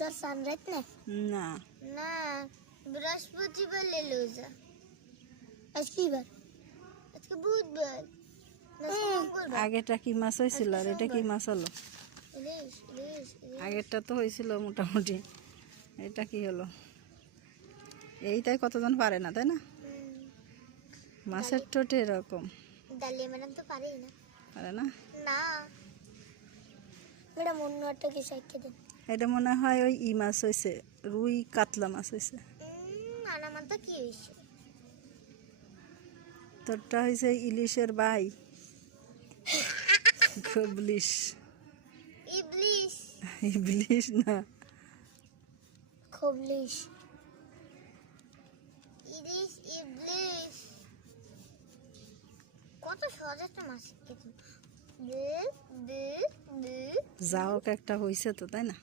যা সানরাইজ না না না বৃহস্পতিবার ले लो जा আজ কি বার আজকে বুধবার না মঙ্গলবার আগেটা কি মাছ হয়েছিল আর এটা কি মাছ হলো ইলিশ ইলিশ আগেরটা তো হয়েছিল মোটামুটি এটা কি হলো এইটাই কতজন পারে না তাই না মাছের টোটে এরকম ডালিয়া ম্যাডাম তো পারেই না পারে না না ম্যাডাম অন্য একটা কি সাইকে দেন এটা মনে হয় ওই ই মাছ হয়েছে রুই কাতলা মাছ হয়েছে নানা মানটা কি হয়েছে তোরটা হয়েছে ইলিশের ভাই খবলিশ ইবলিশ ইবলিশ না খবলিশ ইলিশ ইবলিশ কত সহজ একটা মাছ কিন্তু যাও একটা হয়েছে তো তাই না